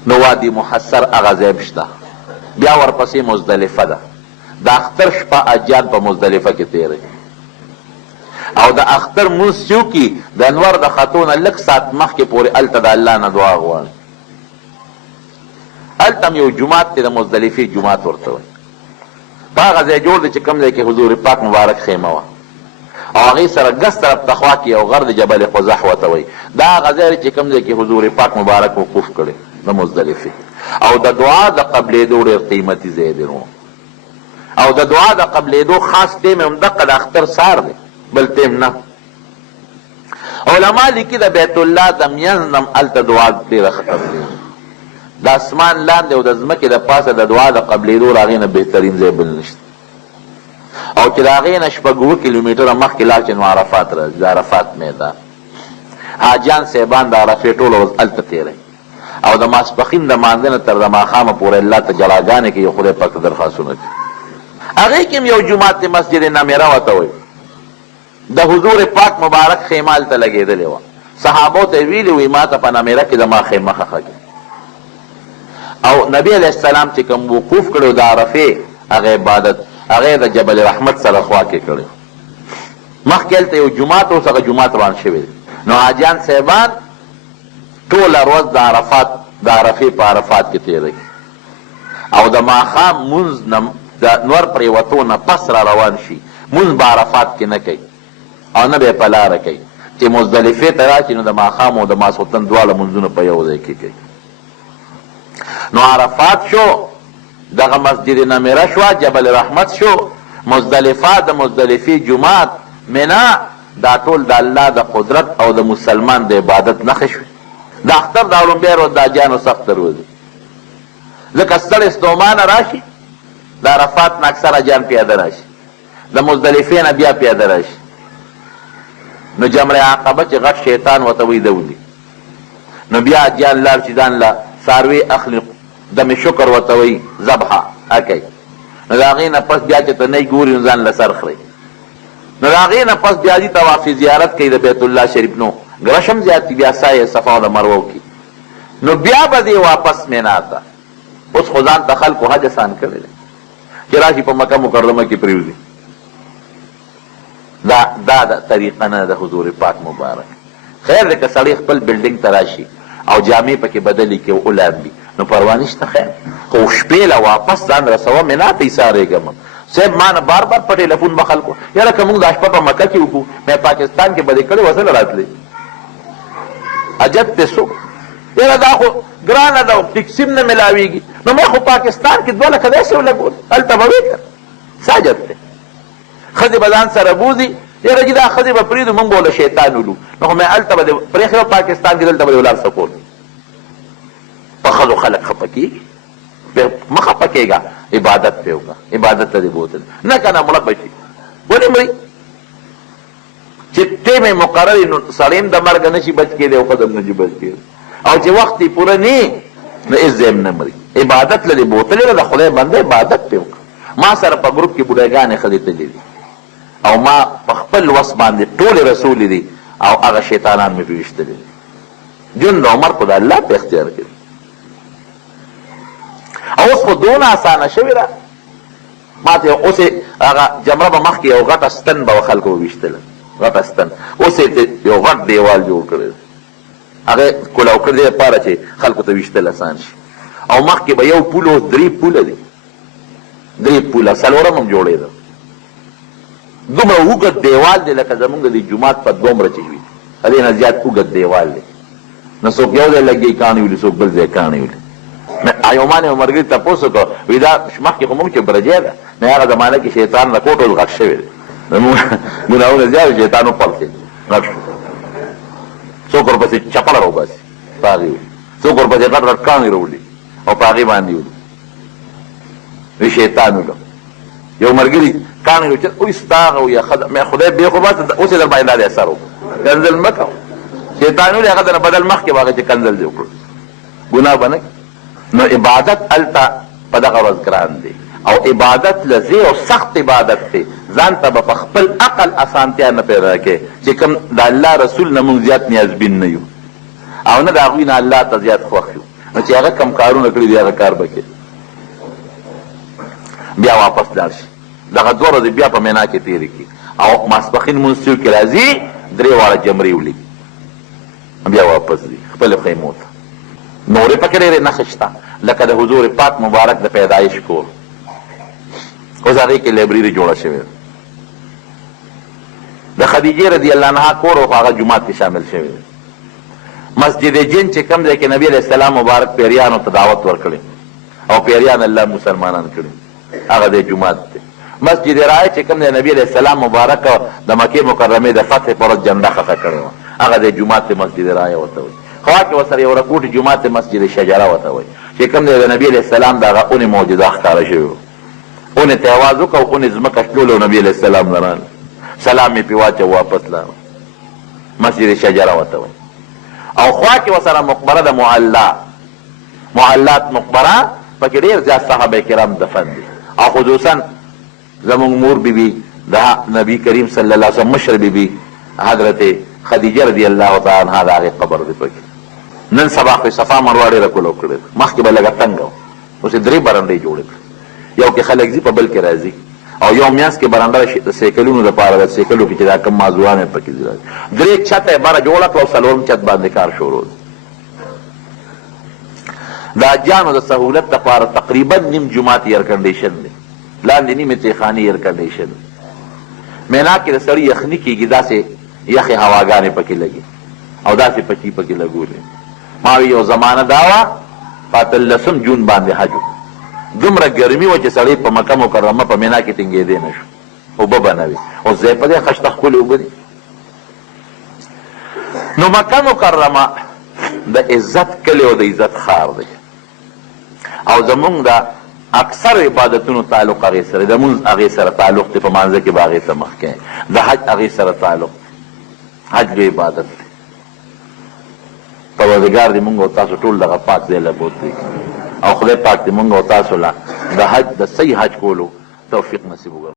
نو وادي محصر هغه ځای شته. بیا ورپسې مزدلفه ده، د اختر شپه اجان په مزدلفه کې تېروي او د اختر مونځ چې وکړي د انور د ختو نه لږ ساعت مخکې پورې هلته د الله نه دعا غواړي. هلته هم یو جومات دی، د مزدلفې جومات ورته وایي. په هغه ځای جوړ دی چې کوم ځای کې حضور پاک مبارک خیمه وه او هغې سره ګس طرف ته خوا کې یو غر د جبل قزح ورته وایي. دا هغه ځای دی چې کوم ځای کې حضور پاک مبارک وقوف کړی د مزدلفې، او د دعا د قبلېدو ډېر قیمتي ځای دی نو، او د دعا د قبلېدو خاص ټیم هم دقه د اختر سهار دی، بل ټیم نه. علما لیکي د بیت الله د منځ نه هم هلته دعا ډېره خطر دی، د اسمان لاندې او د ځمکې د پاسه د دعا د قبلېدو د هغې نه بهترین ځای بل نشته. او چې د هغې نه شپږ اووه کیلومیټره مخکې لاړ چې نو عرفات راځي، د عرفات میدان. حاجیان صاحبان د عرفې ټوله ورځ هلته تېروي او د ماسپښین د مانځه نه تر د ماښامه پورې الله ته جلاګانې کوي، خدای پاک ته درخواستونه کوي. هغې کې هم یو جومات دی، مسجد نمیره ورته وایي، د حضور پاک مبارک خیمه هلته لګېدلې وه. صحابو ته یې ویلي وي ما ته په نمیره کې زما خیمه ښخه کړي. او نبی علیه السلام چې کوم وقوف کړی د عرفې هغه عبادت هغه د جبل رحمت سره خوا کې کړی. مخکې هلته یو جومات اوس هغه جومات روان شوی دی. نو حاجیان صاحبان ټوله ورځ د عرفات د عرفې په عرفات کې تېروي او د ماښام مونځ نه د نور پرېوتو نه پس را روان شي، مونځ به عرفات کې نه کوي او نه به یې په لاره کوي چې مزدلفې ته راشي نو د ماښام او د ماسخوتن دواړه مونځونه په یو ځای کې کوي. نو عرفات شو، دغه مسجد نمیره شوه، جبل رحمت شو، مزدلفه د مزدلفې جماعت، منا، دا ټول د الله د قدرت او د مسلمان د عبادت نښې شوې. د اختر د اولمبیا روز د حاجیانو سخته روز دی، ځکه ستړی ستومانه راشي، د عرفات نه اکثر حاجیان پیاده راشي، د مزدلفې نه بیا پیاده راشي. نو جمره عقبه چې غټ شیطان ورته وایي دولي، نو بیا حاجیان لاړ چې ځان له څاروي اخلي، دم شکر ورته وایي، ذبحه اکئ. نو د هغې نه پس بیا چې ته نه ګوري نو ځان له سر خورئ. نو د هغې نه پس بیا ځي طواف زیارت کوي د بیت الله شریف، نو ګرشم زیات دي، بیا سایې صفا او د مروه کوي. نو بیا به دې واپس مینا ته. اوس خو ځان ته خلکو حج اسان کړی دی چې راشي په مکه مکرمه کې پرېوځي. دا طریقه نه د حضور پاک مبارک. خیر دی که سړی خپل بلډینګ ته راشي او جامې پکې بدلې کړي او ولامبي نو پروا نشته، خیر. خو شپې له واپس ځان رسوه مینا ته ایسارېږم. صاحب ما نه بار بار په ټېلیفون به خلکو یاره که موږ دا شپه په مکه کې وکړو مې پاکستان کې به دې کړې وسله راتلې عجب دی څو یاره دا خو ګرانه ده ټیکسي نه میلاویږي. نو مې خو پاکستان کې 2 لکه داسې ولګول، هلته به وې که څه عجب دی. ښځې به ځان سره بوځي، یاره چې دا ښځې به پرېږدو موږ به له شیطان ولو. نو خو مې هلته به دې پرېښې پاکستان کې، دلته به دې ولاړ سکول. په ښځو خلک خفه کېږي، مه خفه کېږه، عبادت پې وکړه، عبادت ته دې بوتل نه که نه مړه به شي. ولې مري چې ټیمې مقرر نو سړی هم د مرګه نه شي بچ کېدی او ښځه هم نه شي بچ کېدی، او چې وخت یې پوره نه نو هېڅ ځای هم نه مري. عبادت له دې بوتلې ده، د خدای بنده عبادت پې وکړه. ما سره په ګروپ کې بوډاګانې ښځې تللي دي او ما په خپل وس باندې ټولې رسولې دي او هغه شیطانان مې پې ویشتلي دي. ژوند د عمر خو د الله په اختیار کې. او اوس خو دونه اسانه شوې ده، ما ته اوس هغه جمره به مخکې یو غټه ستن به خلکو وویشتله، غټه ستن. اوس یې یو غټ دیوال جوړ کړی دی، هغه کولاو کړی دی لپاره چې خلکو ته ویشتل اسان شي. او مخکې به یو پول اوس 3 پوله دي، 3 پوله، څلورم هم جوړېده. دومره اوږد دیوال دی لکه زمونږ د دې جومات په دومره چې وي، هغې نه زیات اوږد دیوال دی. نو څوک یو ځای لګي کاڼي ولي، څوک بل ځای کاڼي ولي. یو ما نه یو ملګري تپوس وکړو، وایي دا مخکې خو موږ چې برجې ده نو هغه زمانه کې شیطان نه کوټ اوس غټ شوی دی، ګناهونه زیات شیطان وپړسېد غټ شو. څوک ورپسې چپړه راوباسي په هغې ولي، څوک ورپسې غټ غټ کاڼي راوړي او په هغې باندې ولي. وی شیطان ولو یو ملګري کاڼي وچت وایي ستا هغه وایي خدای بې خو بس اوس یې در باندې دا دی اثر وکړو، کنځل مه کوه. شیطان ولي هغه دنه بدل مخکې به هغه چې کنځل دې وکړو ګناه به نه. نو عبادت هلته په دغه ورځ ګران دی او عبادت لذې او سخت عبادت دی. ځان ته به په خپل عقل اسانتیا نه پیدا کوې چې کوم د الله رسول نه موږ زیات نیازبین نه یو او نه د هغوی نه الله ته زیات خوښ یو. نو چې هغه کم کارونه کړي دي هغه کار به کوي، بیا واپس لاړ شي، دغه 2 ورځې بیا په مینا کې تېرې کړي او ماسپښین لمونځ کې راځي، 3 واړه جمرې ولي، بیا واپس ځي خپلې خیمو ته. نورې پکې ډېرې نښې شته لکه د حضور پاک مبارک د پیدایش کور، اوس هغې کې لایبرري جوړه شوې ده. د خدیجې رضی الله عنها کور او هغه جومات کې شامل شوی دی. مسجد جن چې کوم ځای کې نبي علیه السلام مبارک پیریانو ته دعوت ورکړی او پیریان الله مسلمانان کړي، هغه د جومات دی. مسجد رائے چې کوم ځای نبي علیه السلام مبارک د مکې مکرمې د فتح پر ورځ جنډه خښه کړې وه، هغه د جومات مسجد رائے ورته وایي. خوا کې ورسره یو رکوټ جومات مسجد شجره ورته وایي چې کوم دی د نبي علیه السلام د هغه اونې معجزه ښکاره شوې وه. اونې ته یې اواز وکړه او اونې ځمکه شلوله او نبي علیه السلام نه راغله، سلام یې پرې واچو واپس لاړ، مسجد شجره ورته وایي. او خوا کې ورسره مقبره د معلات مقبره، پکې ډېر زیات صحابه کرام دفن دي او خصوصا زمونږ مور بیبي د نبي کریم صلی الله علیه وسلم مشر بیبي حضرت خدیجه رضی الله تعالی عنها د هغې قبر دی پکې. نن سبا خو صفا مروه ډېره کولو کړې ده، مخکې به لږه تنګه وه، اوس یې 3 برنډې جوړې کړې، یو کې خلک ځي په بل کې راځي او یو میانځ کې برنډه د سیکلونو لپاره ده، سیکلو کې چې دا کم موضوعان یې پکې ځي. 3 چته یې بره جوړه کړه او 4م چت باندې کار شروع دی. د حاجیانو د سهولت لپاره تقریبا نیم جومات ایئر کنډیشن دی، لاندې نیمې تیخانې ایئر کنډیشن دی. مینا کې د سړی یخني کېږي، داسې یخې هواګانې پکې لګي او داسې پټي پکې لګولې. ما وی یو زمانه دا وه په 18 جون باندې حج دومره ګرمي وه چې سړی په مکه مکرمه په مینا کې ټینګېدی نه شو، اوبه به نه وي. اوس ځای په دی خشته ښکلې اوبه دي. نو مکه مکرمه د عزت کلی او د عزت ښار دی او زمونږ د اکثر عبادتونو تعلق هغې سره د مونځ هغې سره تعلق دی، په مانځه کې به هغې ته مخکې د حج هغې سره تعلق دی. حج لوی عبادت دی. پروردګار دې مونږ او تاسو ټول دغه پاک ځای له بوتلی او خدای پاک دې مونږ او تاسو له د حج د صحیح حج کولو توفیق نصیب وکړي.